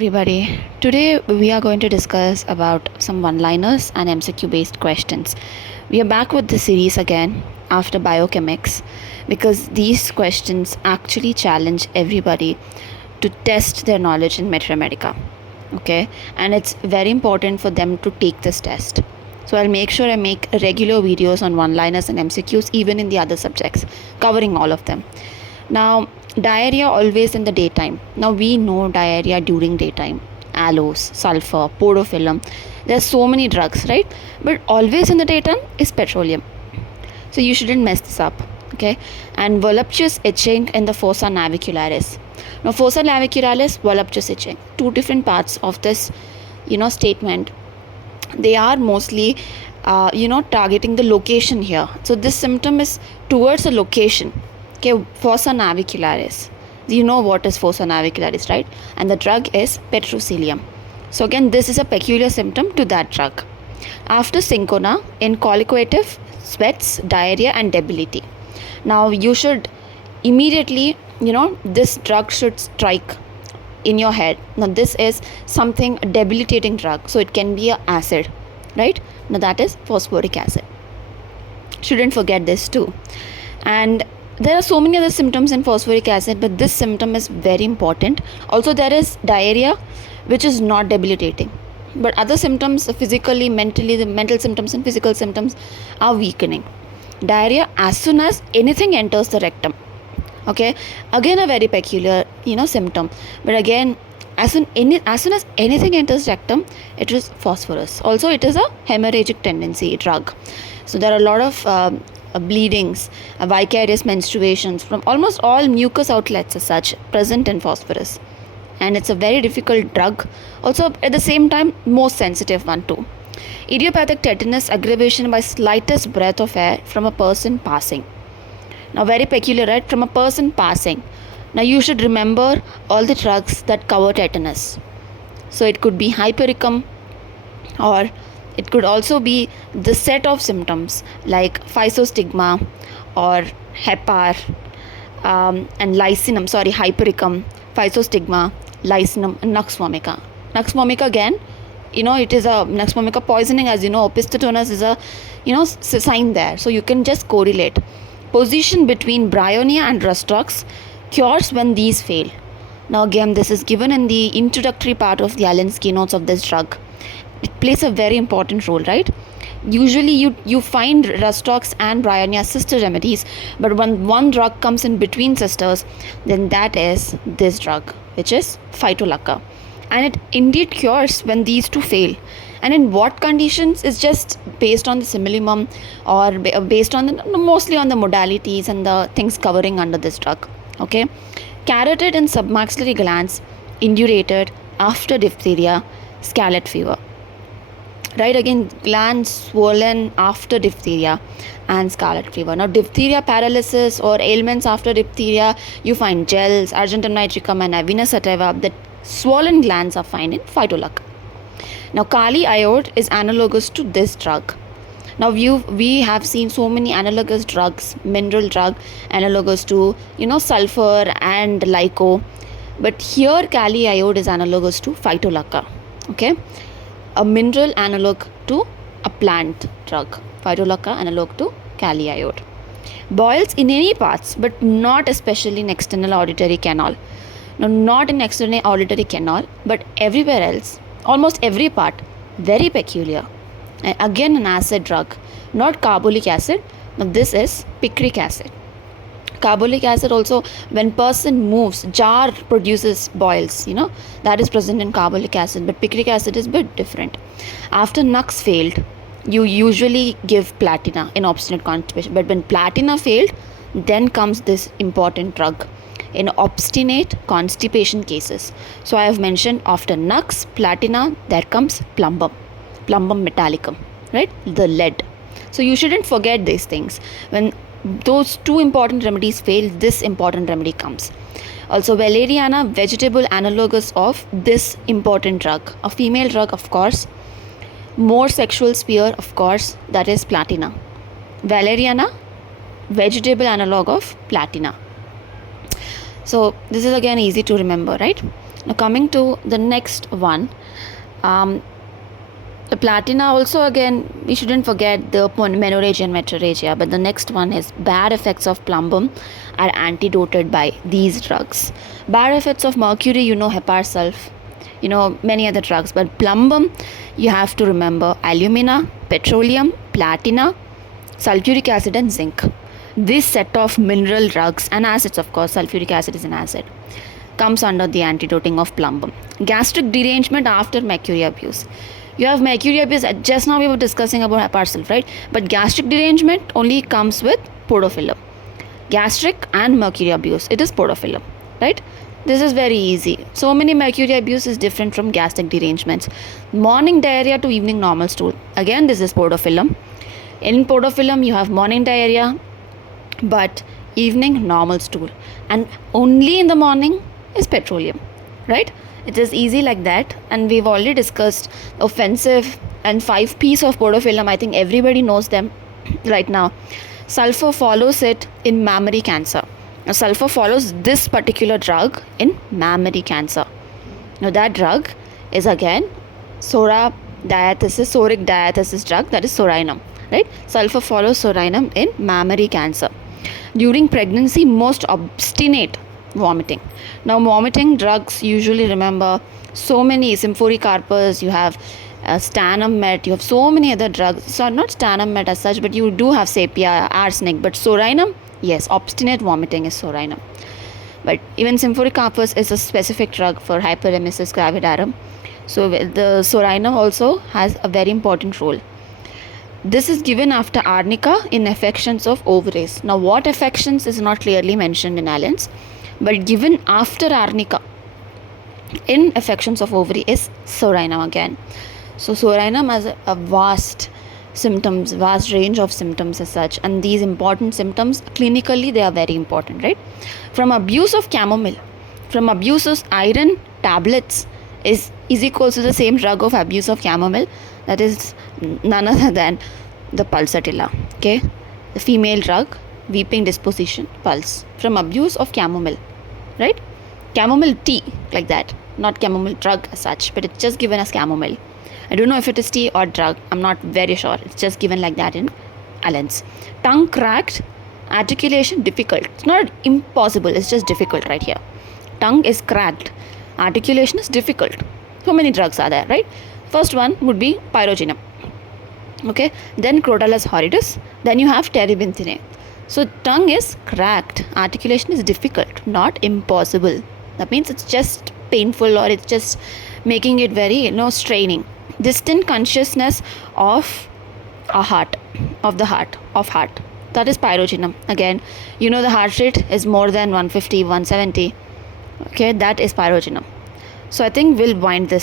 everybody. Today we are going to discuss about some one-liners and MCQ based questions. We are back with the series again after biochemics because these questions actually challenge everybody to test their knowledge in Metromedica. Okay, and it's very important for them to take this test. So I'll make sure I make regular videos on one-liners and MCQs even in the other subjects, covering all of them. Now, diarrhea always in the daytime. Now we know diarrhea during daytime. Aloes, sulfur, podophyllum. There's so many drugs, right? But always in the daytime is petroleum. So you shouldn't mess this up. Okay? And voluptuous itching in the fossa navicularis. Now fossa navicularis, voluptuous itching. Two different parts of this, statement. They are mostly targeting the location here. So this symptom is towards a location. Okay, fossa navicularis. You know what is fossa navicularis, right? And the drug is petrocillium. So again, this is a peculiar symptom to that drug. After cinchona, in colliquative, sweats, diarrhea and debility. Now you should immediately, this drug should strike in your head. Now this is something debilitating drug. So it can be an acid, right? Now that is phosphoric acid. Shouldn't forget this too. And there are so many other symptoms in phosphoric acid, but this symptom is very important. Also, there is diarrhea, which is not debilitating. But other symptoms, physically, mentally, the mental symptoms and physical symptoms are weakening. Diarrhea as soon as anything enters the rectum. Okay, again a very peculiar, symptom. But again, as soon as anything enters rectum, it is phosphorus. Also, it is a hemorrhagic tendency drug. So there are a lot of bleedings, vicarious menstruations from almost all mucus outlets as such present in phosphorus, and it's a very difficult drug, also at the same time most sensitive one too. Idiopathic tetanus aggravation by slightest breath of air from a person passing. Now very peculiar, right? From a person passing. Now you should remember all the drugs that cover tetanus. So it could be hypericum, or it could also be the set of symptoms like physostigma or hepar and lysinum, hypericum, physostigma, lysinum and nux vomica. Nux vomica again, it is a nux vomica poisoning, as you know, opisthotonus is a, sign there. So you can just correlate. Position between bryonia and rustrox, cures when these fail. Now again, this is given in the introductory part of the Alinsky notes of this drug. It plays a very important role, right? Usually you find rustrox and bryonia sister remedies, but when one drug comes in between sisters, then that is this drug, which is Phytolacca. And it indeed cures when these two fail. And in what conditions is just based on the simillimum or based on mostly on the modalities and the things covering under this drug. Okay, carotid in submaxillary glands, indurated after diphtheria, scarlet fever. Right, again, glands swollen after diphtheria and scarlet fever. Now diphtheria paralysis or ailments after diphtheria, you find gels, argentum nitricum and avena sativa. The swollen glands are found in Phytolacca. Now kali iode is analogous to this drug. Now we have seen so many analogous drugs, mineral drug analogous to sulfur and lyco, but here kali iode is analogous to Phytolacca. Okay, a mineral analog to a plant drug. Phytolacca analog to kali iode. Boils in any parts, but not especially in external auditory canal. No, not in external auditory canal, but everywhere else. Almost every part. Very peculiar. And again an acid drug. Not carbolic acid, but this is picric acid. Carbolic acid also, when person moves, jar produces boils, that is present in carbolic acid, but picric acid is a bit different. After nux failed, you usually give platina in obstinate constipation, but when platina failed, then comes this important drug in obstinate constipation cases. So I have mentioned after nux, platina, there comes plumbum metallicum, right? The lead. So you shouldn't forget these things. When those two important remedies fail, this important remedy comes. Also valeriana, vegetable analogous of this important drug, a female drug of course, more sexual sphere of course, that is platina. Valeriana, vegetable analog of platina. So this is again easy to remember, right? Now coming to the next one, the platina also, again, we shouldn't forget the menorrhagia and metrorrhagia, but the next one is bad effects of plumbum are antidoted by these drugs. Bad effects of mercury, heparsulf, many other drugs, but plumbum, you have to remember alumina, petroleum, platina, sulfuric acid and zinc. This set of mineral drugs and acids, of course, sulfuric acid is an acid, comes under the antidoting of plumbum. Gastric derangement after mercury abuse. You have mercury abuse, just now we were discussing about heparsulf, right? But gastric derangement only comes with podophyllum. Gastric and mercury abuse, it is podophyllum, right? This is very easy. So many mercury abuse is different from gastric derangements. Morning diarrhea to evening normal stool. Again, this is podophyllum. In podophyllum, you have morning diarrhea, but evening normal stool. And only in the morning is petroleum, right? It is easy like that. And we've already discussed offensive and 5 P's of podophyllum. I think everybody knows them right now. Sulfur follows it in mammary cancer. Now, sulfur follows this particular drug in mammary cancer. Now, that drug is again soric diathesis drug, that is Psorinum, right? Sulfur follows Psorinum in mammary cancer. During pregnancy, most obstinate vomiting. Now, vomiting drugs, usually remember so many symphoricarpus, you have stannum met, you have so many other drugs. So not stannum met as such, but you do have sepia, arsenic, but Psorinum, yes, obstinate vomiting is Psorinum. But even symphoricarpus is a specific drug for hyperemesis gravidarum. So the Psorinum also has a very important role. This is given after arnica in affections of ovaries. Now, what affections is not clearly mentioned in Allen's, but given after arnica in affections of ovary is Psorinum again. So Psorinum has a vast range of symptoms as such, and these important symptoms clinically they are very important, right? From abuse of chamomile, from abuse of iron tablets is equals to the same drug of abuse of chamomile, that is none other than the Pulsatilla, okay, the female drug, weeping disposition, pulse, from abuse of chamomile, right? Chamomile tea, like that, not chamomile drug as such, but it's just given as chamomile. I don't know if it is tea or drug, I'm not very sure, it's just given like that in Allen's. Tongue cracked, articulation difficult. It's not impossible, it's just difficult right here. Tongue is cracked, articulation is difficult. So many drugs are there, right? First one would be pyrogenum, okay, then Crotalus horridus, then you have terebinthine. So tongue is cracked, articulation is difficult, not impossible. That means it's just painful or it's just making it very, straining. Distant consciousness of heart, that is pyrogenum. Again, the heart rate is more than 150, 170, okay, that is pyrogenum. So I think we'll wind this up.